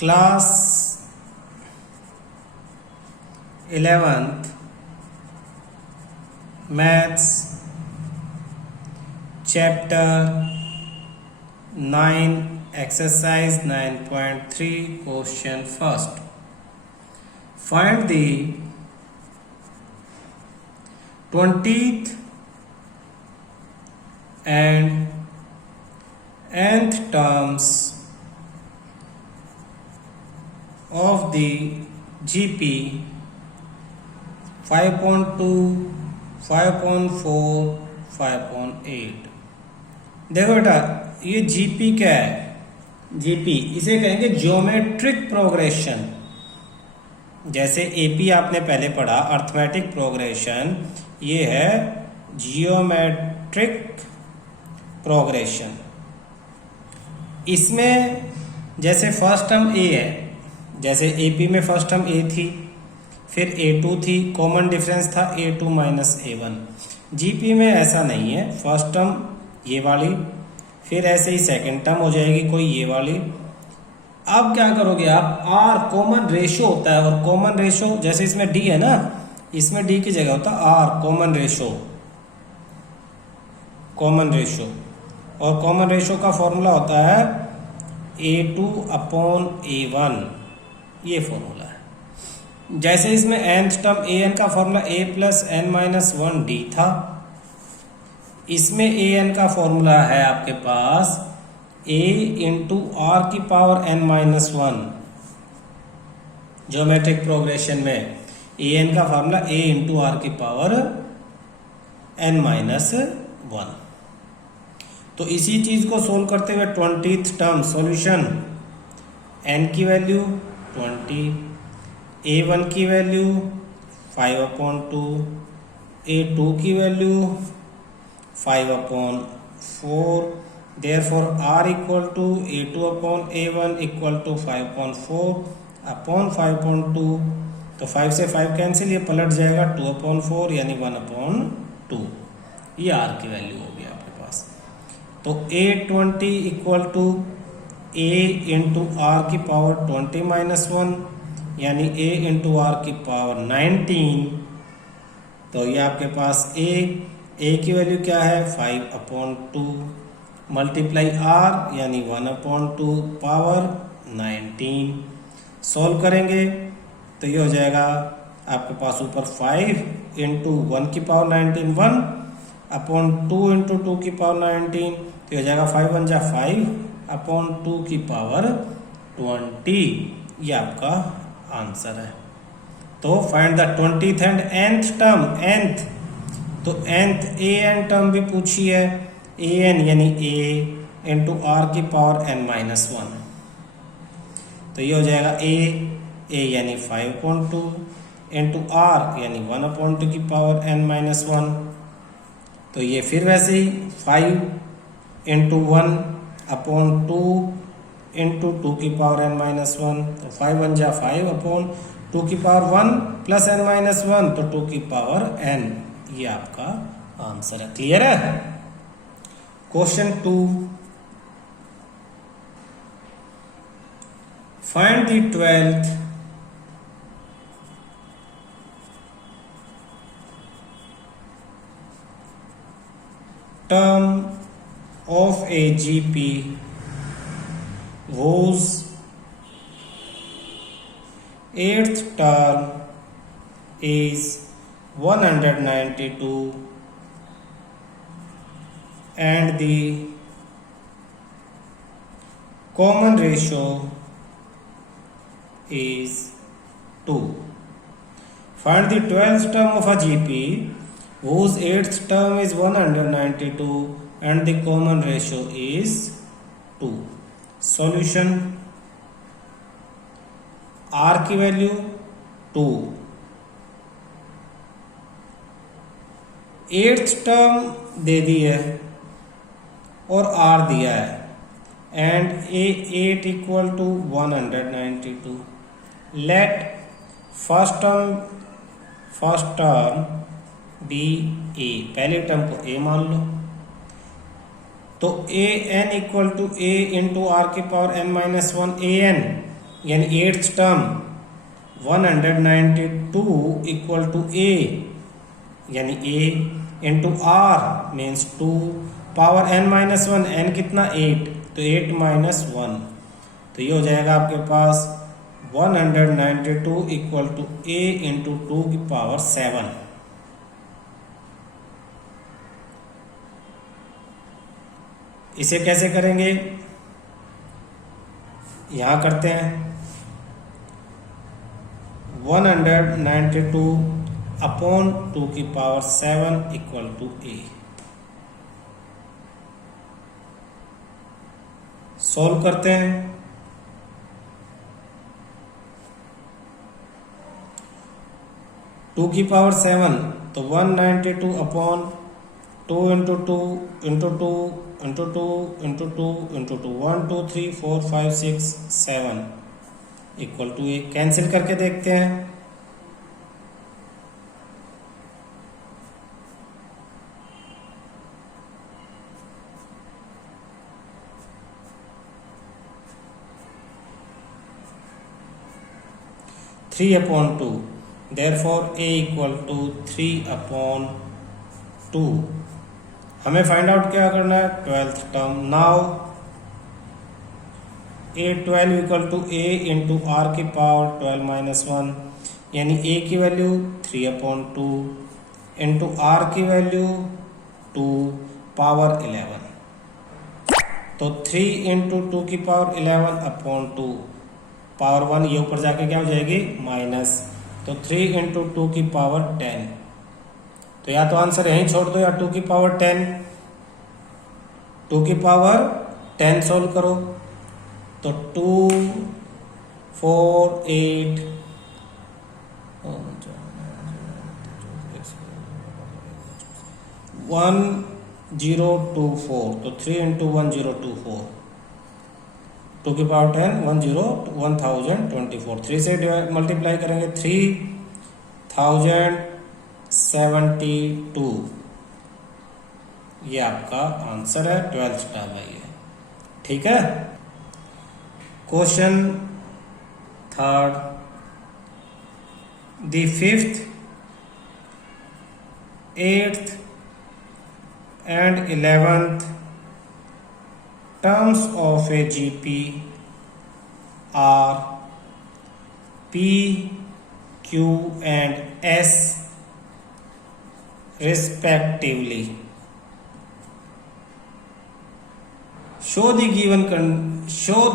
Class 11th maths chapter 9 exercise 9.3 question first find the 20th and nth terms of the GP 5.2, 5.4, 5.8। देखो बेटा, ये GP क्या है? GP इसे कहेंगे ज्योमेट्रिक प्रोग्रेशन। जैसे एपी आपने पहले पढ़ा अर्थमेटिक प्रोग्रेशन, ये है जियोमेट्रिक प्रोग्रेशन। इसमें जैसे फर्स्ट टर्म ए है, जैसे एपी में फर्स्ट टर्म ए थी, फिर A2 थी, कॉमन डिफरेंस था A2 माइनस A1। जीपी में ऐसा नहीं है, फर्स्ट टर्म ये वाली, फिर ऐसे ही सेकंड टर्म हो जाएगी कोई ये वाली। अब क्या करोगे आप, आर कॉमन रेशो होता है, और कॉमन रेशो जैसे इसमें डी है ना, इसमें डी की जगह होता है r common ratio. Common ratio और कॉमन रेशो का फॉर्मूला होता है A2 अपॉन A1, ये फॉर्मूला है। जैसे इसमें nth टर्म an का formula a plus n minus 1d था, इसमें an का फॉर्मूला है आपके पास a इंटू आर की power n minus 1। Geometric progression में an का फॉर्मूला a इंटू आर की पावर n माइनस 1। तो इसी चीज को सोल्व करते हुए 20th टर्म सॉल्यूशन, n की वैल्यू 20, A1 की वैल्यू 5/2, A2 की value 5/4, therefore R equal to A2 upon A1 equal to 5.4 upon 5.2। तो 5 से 5 कैंसिल, ये पलट जाएगा 2/4 यानी 1/2। ये R की वैल्यू होगी आपके पास। तो A20 equal to A into r की पावर 20 माइनस 1 यानी A इंटू आर की पावर 19। तो ये आपके पास A की वैल्यू क्या है 5/2 मल्टीप्लाई R यानी 1/2 पावर 19। सॉल्व करेंगे तो ये हो जाएगा आपके पास ऊपर 5 इंटू 1 की पावर 19 1 अपॉन 2 इंटू 2 की पावर 19, तो हो जाएगा 5 1 जा 5 अपॉन 2 की पावर 20। ये आपका आंसर है। तो find the 20th and nth term. nth तो nth an टर्म भी पूछी है, an यानी a इंटू आर की पावर n माइनस 1। तो ये हो जाएगा a यानी 5/2 इंटू आर यानी 1/2 की पावर n माइनस 1। तो ये फिर वैसे ही 5 इंटू 1 अपॉन 2 इंटू 2 की पावर n माइनस 1। तो 5 1 जा 5 अपॉन 2 की पावर 1 प्लस n माइनस 1, तो 2 की पावर n। ये आपका आंसर है। क्लियर है? Question 2, find the 12th term of a GP whose 8th term is 192 and the common ratio is 2. Find the 12th term of a GP whose 8th term is 192 and the common ratio is 2। Solution, R की value 2, 8th term दे दी है और R दिया है, and A8 equal to 192। Let first term be a, पहले term को a मान लो। तो a n equal to a into r की power n minus 1 a n यानी eighth term 192 equal to a, यानी a into r means 2 power n minus 1, n कितना 8, तो 8 माइनस 1, तो ये हो जाएगा आपके पास 192 इक्वल टू ए इंटू 2 की पावर 7। इसे कैसे करेंगे, यहां करते हैं 192 अपॉन 2 की power 7 equal to a. Solve करते हैं, 2 की पावर 7 तो 192 upon 2 into 2 into 2 into 2 into 2 into 2 1 2 3 4 5 6 7 equal to a. Cancel करके देखते हैं, three upon two, therefore a equal to 3 upon 2। हमें फाइंड आउट क्या करना है, 12th term. Now a 12 equal to a into r की पावर 12 माइनस 1, यानी ए की वैल्यू 3 अपॉन 2 इंटू आर की वैल्यू 2 पावर 11, तो 3 इंटू 2 की पावर 11 अपॉन 2 पावर 1, ये ऊपर जाके क्या हो जाएगी माइनस, तो 3 इंटू 2 की पावर 10, तो या तो आंसर यहीं छोड़ दो या 2 की पावर 10, 2 की पावर 10 सोल्व करो, तो 2 4 8 1024, तो 3 इंटू 1024, 2 की पावर 10 1024, 3 से मल्टीप्लाई करेंगे 3072, ये आपका आंसर है, 12th टर्म है ये। ठीक है, question third, the 5th 8th and 11th terms of a GP are P, Q and S respectively. Show the given show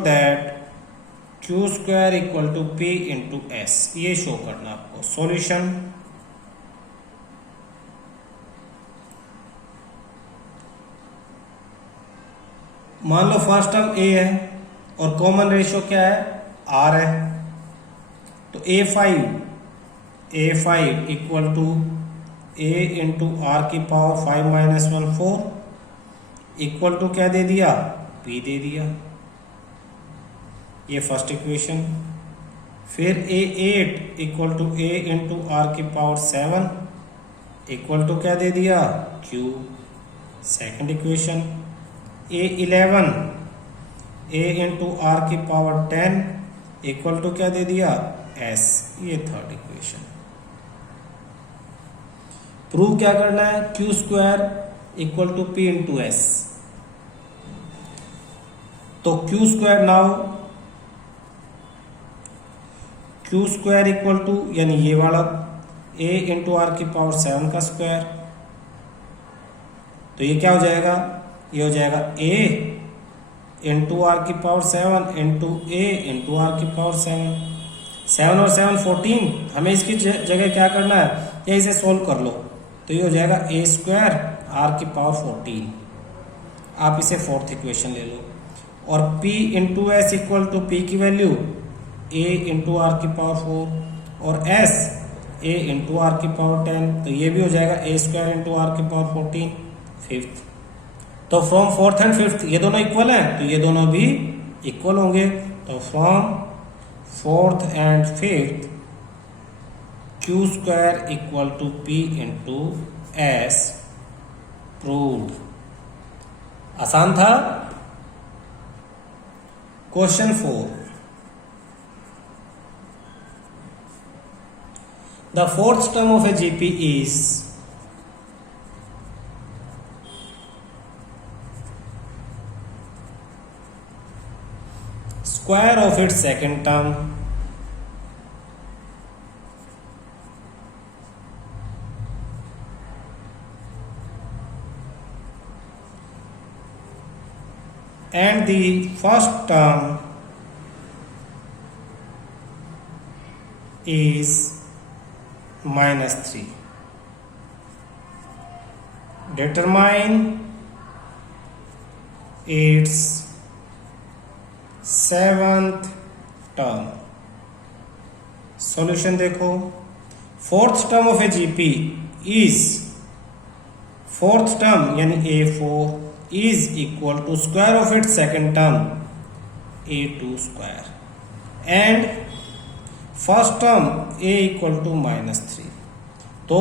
that Q square equal to P into S, ये show करना आपको। Solution, मान लो first term ए है और common ratio क्या है, are है, तो A5 equal to a into r की पावर 5 माइनस 1 4 इक्वल टू क्या दे दिया, P दे दिया, ये फर्स्ट इक्वेशन। फिर A8 equal to a into r की पावर 7 इक्वल टू क्या दे दिया, Q, second equation. A11 a into r की पावर 10 इक्वल टू क्या दे दिया, S, ये थर्ड इक्वेशन। प्रूव क्या करना है, Q square equal to P into S, तो Q square, now Q square equal to, यानी ये वाला A इंटू आर की पावर 7 का स्क्वायर, तो ये क्या हो जाएगा, ये हो जाएगा A इंटू आर की power 7 into A into r की पावर 7 और 7 14, हमें इसकी जगह क्या करना है, या इसे सोल्व कर लो, तो ये हो जाएगा A स्क्वायर आर की पावर 14, आप इसे फोर्थ इक्वेशन ले लो। और P into S equal to P की वैल्यू A इंटू आर की पावर 4 और S A इंटू आर की पावर 10, तो ये भी हो जाएगा A स्क्वायर इंटू आर की पावर 14 फिफ्थ। तो फ्रॉम फोर्थ एंड फिफ्थ ये दोनों इक्वल हैं, तो ये दोनों भी इक्वल होंगे, तो from fourth and fifth Q square equal to P into S proved. आसान था। Question 4, the fourth term of a GP is square of its second term and the first term is -3. Determine its seventh term. Solution देखो, fourth term of a GP is, fourth term यानी A4 is equal to square of it second term A2 square and first term A equal to -3. तो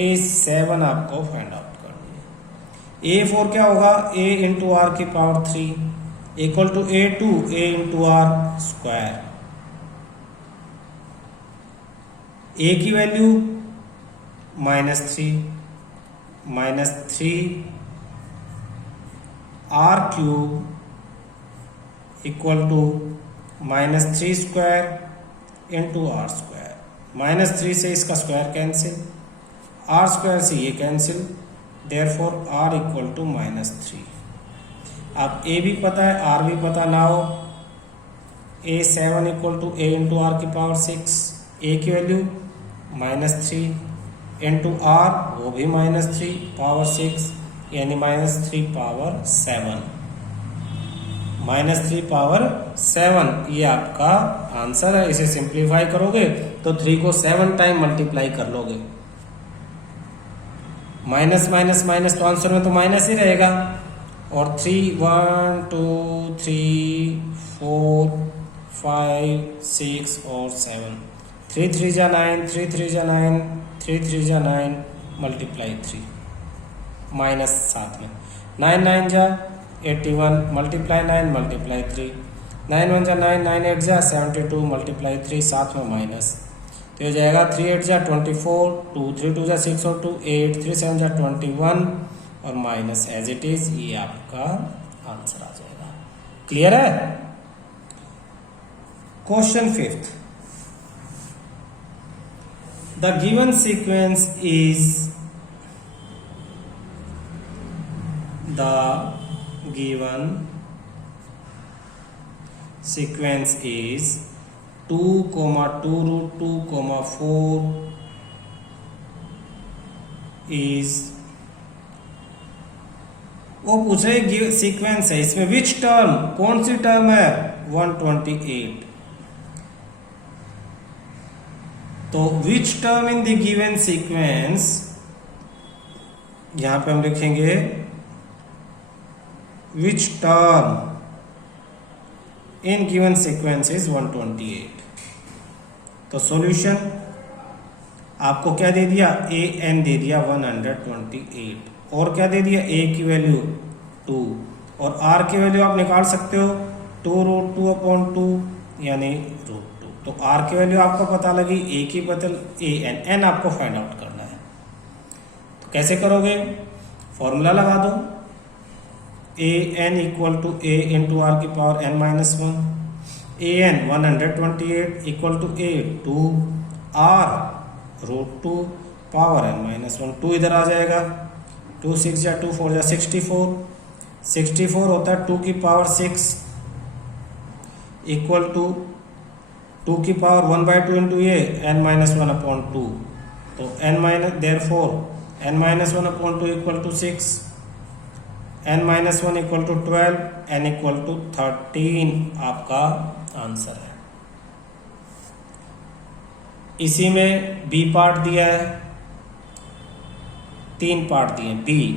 A7 आपको find out करनी है. A4 क्या होगा, A into r की power 3 equal to A2 A into r square. A की value -3 r cube equal to -3 square into r square. -3 से इसका स्क्वायर कैंसिल, आर स्क्वायर से ये cancel, therefore r equal to -3. अब ए भी पता है, आर भी पता ना हो, A7 equal to A into r की पावर 6. ए की वैल्यू -3 इंटू आर वो भी -3 पावर 6 यानी -3 पावर 7. -3 पावर 7 ये आपका आंसर है. इसे सिंप्लीफाई करोगे तो 3 को 7 टाइम मल्टीप्लाई कर लोगे. माइनस माइनस माइनस तो आंसर में तो माइनस ही रहेगा. और 3 1 2 3 4 5 6 और 7, 3 3 जा 9, 3 3 जा 9, 3 3 जा 9 मल्टीप्लाई 3 माइनस साथ में 9 9 जा 81 मल्टीप्लाई 9 मल्टीप्लाई 3, 9 1 जा 9, 9 8 जा 72 मल्टीप्लाई 3 साथ में माइनस. तो ये जाएगा 3 8 जा 24, 2 3 2 जा 6 और 2 8, 3 7 जा 21 और माइनस एज इट इज. ये आपका आंसर आ जाएगा. क्लियर है. Question 5th, the given sequence is, the given sequence is 2, 2√2, 4 is, वो पूछ रहे सीक्वेंस है, इसमें विच टर्म, कौन सी टर्म है, 128. तो which term in the given sequence, यहां पे हम लिखेंगे which term in given sequence is 128. तो सॉल्यूशन आपको क्या दे दिया, an दे दिया 128 और क्या दे दिया, a की वैल्यू 2 और r की वैल्यू आप निकाल सकते हो 2√2/2 यानी √2. तो r की वैल्यू आपको पता लगी, a की बदल n आपको फाइंड आउट करना है. तो कैसे करोगे, फॉर्मूला लगा दो, an equal to a into r की power n-1, an 128 equal to a 2 r √2 power n-1. 2 इधर आ जाएगा, 2 6 जा 2 4 जा 64 होता है 2 की पावर 6 इक्वल टू 2 की पावर 1/2 इंटू ये n-1/2. तो therefore n-1/2 equal to 6, n-1 equal to 12, n equal to 13 आपका आंसर है. इसी में बी पार्ट दिया है, 3 पार्ट दिए.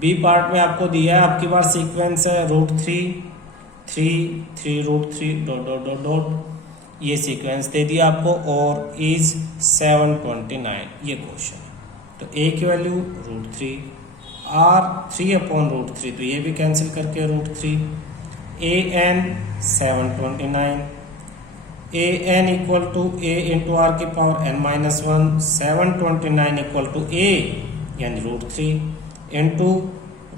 बी पार्ट में आपको दिया है, आपके पास सीक्वेंस है √3 3 3√3 ... ये सीक्वेंस दे दिया आपको और इज 729 ये क्वेश्चन है. तो a की वैल्यू √3, r 3/√3 तो ये भी कैंसिल करके √3 a n 729, a n equal to a into r की power n minus 1, 729 equal to a यानी √3 इंटू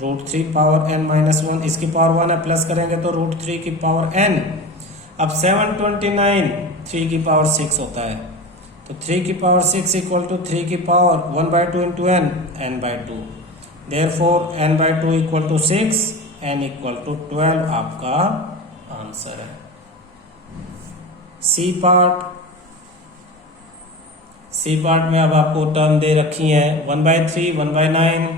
√3 पावर एन माइनस 1, इसकी पावर 1 है, प्लस करेंगे तो √3 की पावर एन। अब 729 3 की पावर 6 होता है, तो 3 की पावर 6 इक्वल टू 3 की power 1/2 into n, n/2। Therefore n/2 equal to 6, n equal to 12 आपका आंसर है। सी पार्ट में अब आपको टर्म दे रखी है 1/3, 1/9,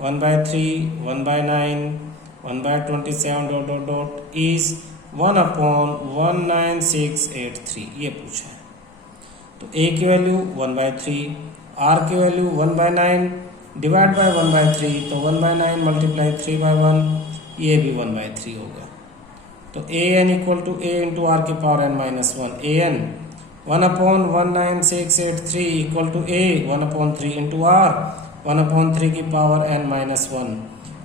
1/3, 1/9, 1/27 डॉट डॉट डॉट इज 1/19683 ये पूछा है। तो a की वैल्यू 1/3, r की वैल्यू 1/9 डिवाइड बाय 1/3, तो 1/9 मल्टीप्लाई 3/1, ये भी 1/3 होगा। तो a n equal to a into r की power n minus 1, a n 1/19683 equal to a 1/3 into r 1/3 की पावर n माइनस 1,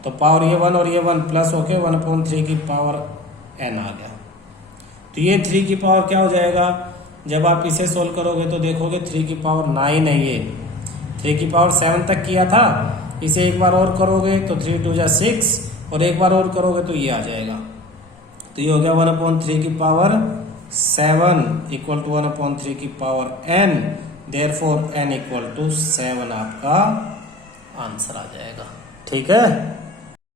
तो पावर ये 1 और ये 1 प्लस होके 1/3 की पावर n आ गया। तो ये 3 की पावर क्या हो जाएगा, जब आप इसे सोल्व करोगे तो देखोगे 3 की पावर 9 है, ये 3 की पावर 7 तक किया था, इसे एक बार और करोगे तो 3 2 जा 6 और एक बार और करोगे तो ये आ जाएगा। तो ये हो गया 1/3 की पावर 7 इक्वल टू 1/3 की power n, therefore n equal to 7 आपका आंसर आ जाएगा। ठीक है।